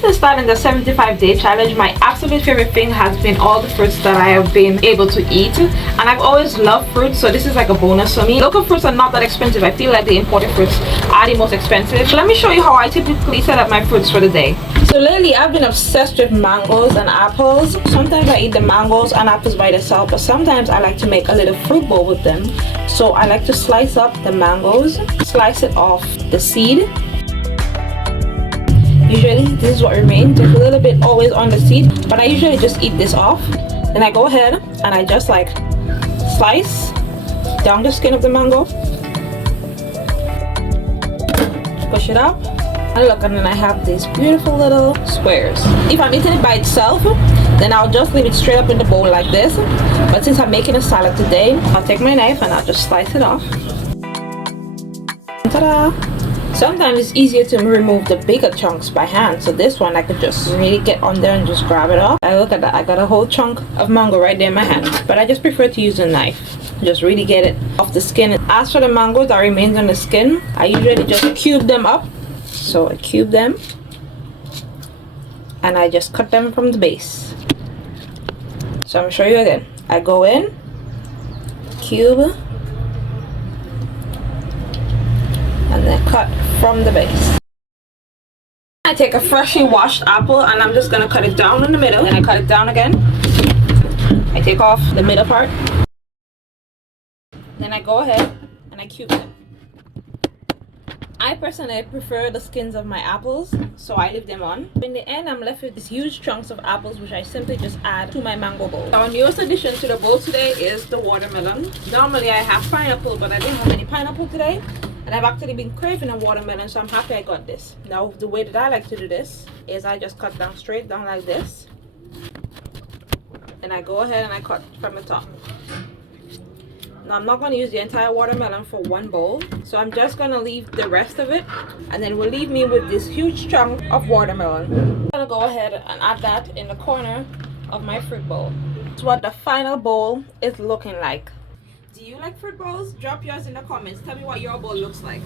Since the start of the 75-day challenge, my absolute favorite thing has been all the fruits that I have been able to eat, and I've always loved fruits, so this is like a bonus for me. Local fruits are not that expensive. I feel like the imported fruits are the most expensive. So let me show you how I typically set up my fruits for the day. So lately I've been obsessed with mangoes and apples. Sometimes I eat the mangoes and apples by themselves, but sometimes I like to make a little fruit bowl with them. So I like to slice up the mangoes, slice it off the seed. Usually this is what remains. There's a little bit always on the seed, but I usually just eat this off. Then I go ahead and I just like slice down the skin of the mango, push it up, and look, and then I have these beautiful little squares. If I'm eating it by itself, then I'll just leave it straight up in the bowl like this. But since I'm making a salad today, I'll take my knife and I'll just slice it off. Ta-da! Sometimes it's easier to remove the bigger chunks by hand, so this one I could just really get on there and just grab it off. I look at that, I got a whole chunk of mango right there in my hand, but I just prefer to use a knife. Just really get it off the skin. As for the mangoes that remains on the skin, I usually just cube them up. So I cube them and I just cut them from the base. So I'm gonna show you again. I go in, cube, and then cut from the base. I take a freshly washed apple and I'm just gonna cut it down in the middle, and I cut it down again. I take off the middle part. Then I go ahead and I cube them. I personally prefer the skins of my apples, so I leave them on. In the end, I'm left with these huge chunks of apples, which I simply just add to my mango bowl. Our newest addition to the bowl today is the watermelon. Normally I have pineapple, but I didn't have any pineapple today, and I've actually been craving a watermelon, so I'm happy I got this. Now the way that I like to do this is I just cut down straight down like this, and I go ahead and I cut from the top. Now I'm not going to use the entire watermelon for one bowl, so I'm just going to leave the rest of it, and then will leave me with this huge chunk of watermelon. I'm going to go ahead and add that in the corner of my fruit bowl. That's what the final bowl is looking like. Do you like fruit bowls? Drop yours in the comments. Tell me what your bowl looks like.